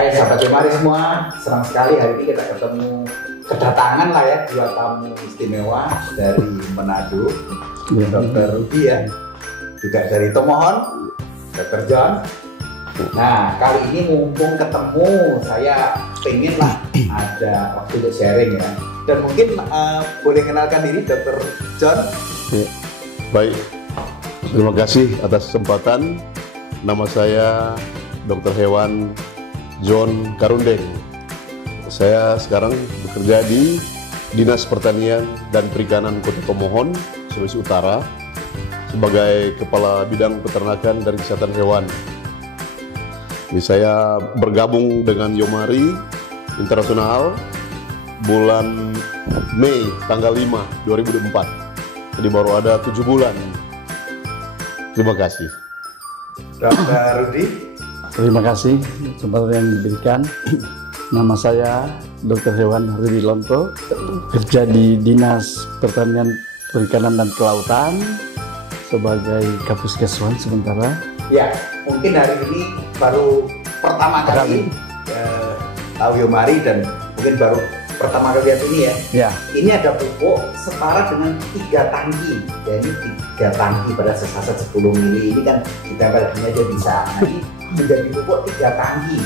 Hai sahabat Yomari semua, senang sekali hari ini kita kedatangan lah ya dua tamu istimewa dari Manado, Dr. Rudy ya, juga dari Tomohon, Dr. John. Nah kali ini mumpung ketemu, saya pengen lah ada waktu untuk sharing ya. Dan mungkin boleh kenalkan diri Dr. John. Ya. Baik, terima kasih atas kesempatan. Nama saya Dr. Hewan John Karundeng. Saya sekarang bekerja di Dinas Pertanian dan Perikanan Kota Tomohon, Sulawesi Utara, sebagai Kepala Bidang Peternakan dan Kesehatan Hewan. Jadi saya bergabung dengan Yomari Internasional bulan Mei tanggal 5 2004. Jadi baru ada 7 bulan. Terima kasih. Dr. Rudy. Terima kasih kesempatan yang diberikan. Nama saya Dr. Hewan Rudy Lonto, kerja di Dinas Pertanian, Perikanan dan Kelautan sebagai Kapuskeswan sementara. Ya, mungkin hari ini baru pertama kali tahu Yomari dan mungkin baru pertama kali lihat ini ya. Ya. Ini ada pupuk setara dengan 3 tangki. Ya, ini 3 tangki pada sesaat 10 mili. Ini kan ditempel gini aja bisa. Nah, ini menjadi pupuk 3 tangki.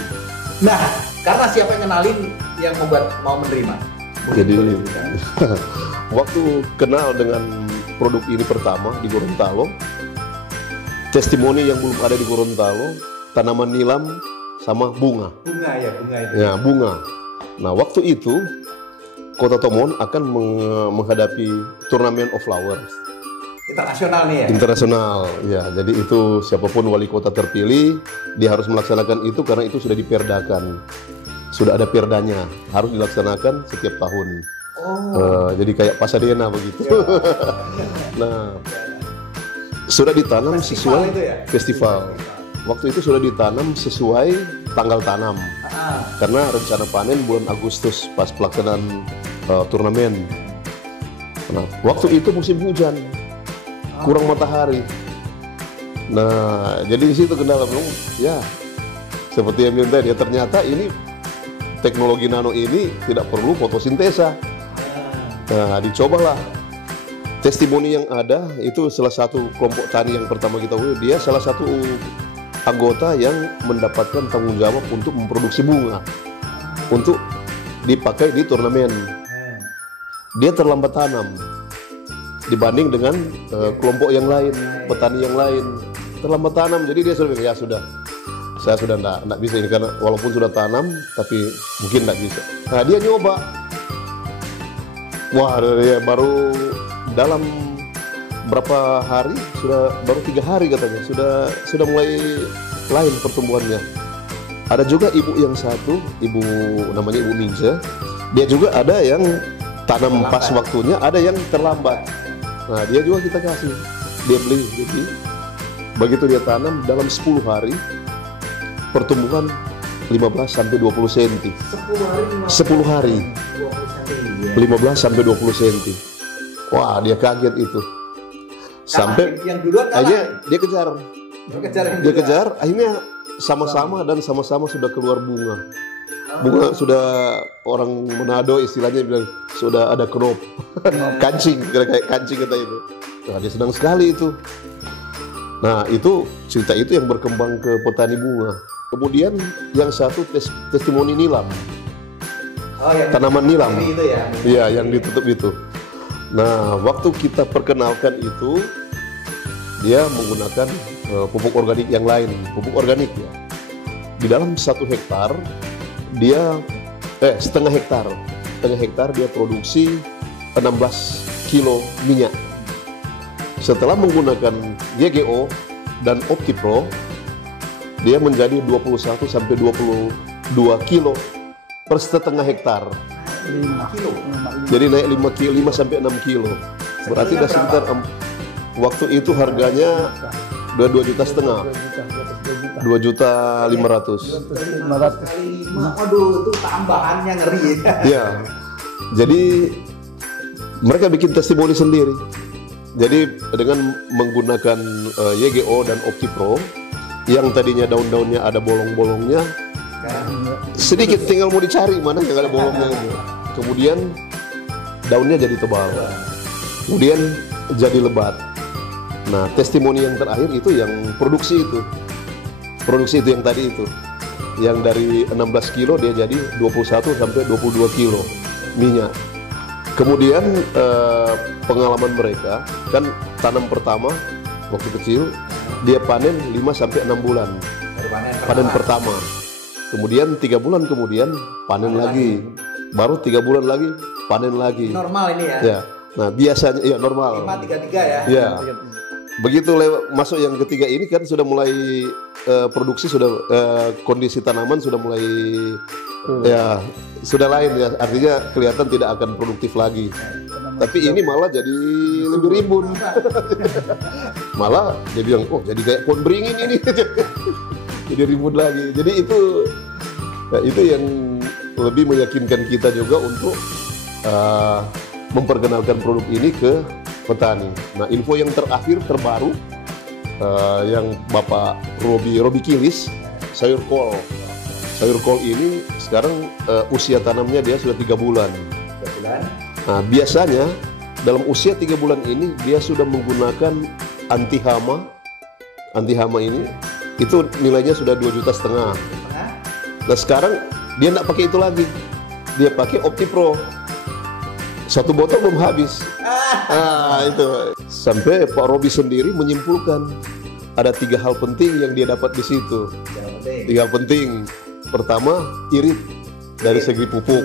Nah, karena siapa yang kenalin yang membuat mau menerima? Jadi waktu kenal dengan produk ini pertama di Gorontalo, testimoni yang belum ada di Gorontalo, tanaman nilam sama bunga. Bunga itu. Ya, bunga. Nah, waktu itu Kota Tomohon akan menghadapi Turnamen of Flowers. Internasional nih ya? Internasional, ya. Jadi itu siapapun wali kota terpilih, dia harus melaksanakan itu karena itu sudah diperdakan. Sudah ada perdanya, harus dilaksanakan setiap tahun. Jadi kayak Pasadena begitu. Ya. Nah, sudah ditanam sesuai festival. Waktu itu sudah ditanam sesuai tanggal tanam. Karena rencana panen bulan Agustus pas pelaksanaan turnamen. Nah, waktu itu musim hujan, kurang matahari. Nah, jadi di situ kendala ya. Seperti yang bilang tadi, ya ternyata ini teknologi nano ini tidak perlu fotosintesa. Nah, dicobalah. Testimoni yang ada itu salah satu kelompok tani yang pertama kita dia salah satu anggota yang mendapatkan tanggung jawab untuk memproduksi bunga untuk dipakai di turnamen. Dia terlambat tanam dibanding dengan kelompok yang lain, petani yang lain terlambat tanam. Jadi dia sudah ya sudah, saya sudah enggak bisa ini karena walaupun sudah tanam tapi mungkin enggak bisa. Nah, dia nyoba. Wah, dia baru dalam berapa hari, baru 3 hari katanya sudah mulai lain pertumbuhannya. Ada juga ibu yang satu, ibu namanya Ibu Minja, dia juga ada yang tanam pas waktunya, ada yang terlambat. Nah, dia juga kita kasih, dia beli. Jadi begitu dia tanam dalam 10 hari pertumbuhan 15 sampai 20 cm. 10 hari 15 sampai 20 cm. Wah, dia kaget itu. Sampai yang duluan akhirnya dia kejar, akhirnya sama-sama dan sama-sama sudah keluar bunga. Bunga sudah orang Manado istilahnya bilang sudah ada crop. Kancing, kayak kancing kata itu. Nah, dia senang sekali itu. Nah, itu cerita itu yang berkembang ke petani bunga. Kemudian yang satu testimoni nilam. Tanaman nilam. Itu ya. Iya, yang ditutup itu. Nah, waktu kita perkenalkan itu, dia menggunakan pupuk organik yang lain, pupuk organik ya. Di dalam 1 hektar, dia setengah hektar dia produksi 16 kilo minyak. Setelah menggunakan YGO dan OptiPro, dia menjadi 21 sampai 22 kilo per setengah hektar. 5 kilo. Jadi naik 5 sampai 6 kilo. Berarti udah sekitar waktu itu harganya 2,5 juta. 2.500.000. Aduh, itu tambahannya ngeri ya. Ya. Jadi mereka bikin testimoni sendiri. Jadi dengan menggunakan YGO dan OptiPro yang tadinya daun-daunnya ada bolong-bolongnya, sedikit, tinggal mau dicari mana yang ada bolongnya itu. Kemudian daunnya jadi tebal, kemudian jadi lebat. Nah, testimoni yang terakhir itu yang produksi itu yang tadi itu, yang dari 16 kilo dia jadi 21 sampai 22 kilo minyak. Kemudian pengalaman mereka kan tanam pertama waktu kecil dia panen 5 sampai 6 bulan. Panen pertama. Kemudian 3 bulan kemudian panen lagi. Baru 3 bulan lagi panen lagi. Normal ini ya. Ya. Nah, biasanya ya normal. 5-3-3 ya. Ya. Begitu masuk yang ketiga ini kan sudah mulai produksi, sudah kondisi tanaman sudah mulai ya sudah lain ya, artinya kelihatan tidak akan produktif lagi. Tapi ini malah jadi lebih rimbun. Malah dia bilang, oh jadi kayak pohon beringin ini. Jadi rimbun lagi. Jadi itu yang lebih meyakinkan kita juga untuk memperkenalkan produk ini ke petani. Nah, info yang terakhir terbaru yang Bapak Robi Kilis, sayur kol. Sayur kol ini sekarang usia tanamnya dia sudah 3 bulan. 3 bulan. Nah, biasanya dalam usia 3 bulan ini dia sudah menggunakan anti hama. Anti hama ini itu nilainya sudah 2,5 juta. Nah, sekarang dia tidak pakai itu lagi. Dia pakai OptiPro. 1 botol belum habis. Itu sampai Pak Robi sendiri menyimpulkan ada 3 hal penting yang dia dapat di situ. 3 hal penting. Pertama, irit dari segi pupuk.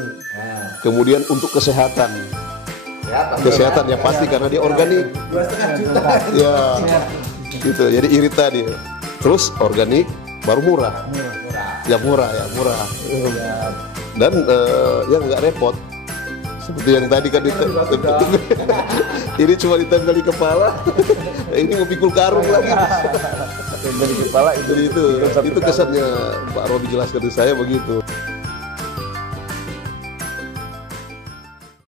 Kemudian untuk kesehatan. Kesehatan ya pasti karena dia organik. 2,5 juta. Ya, gitu. Jadi irit tadi. Terus organik, baru murah. Ya murah. Dan yang nggak repot. Seperti yang tadi kan ini cuma ditempel di kepala, ini mau pikul karung lagi. Dari kepala itu. Jadi itu kesannya Pak Robi jelaskan ke saya begitu.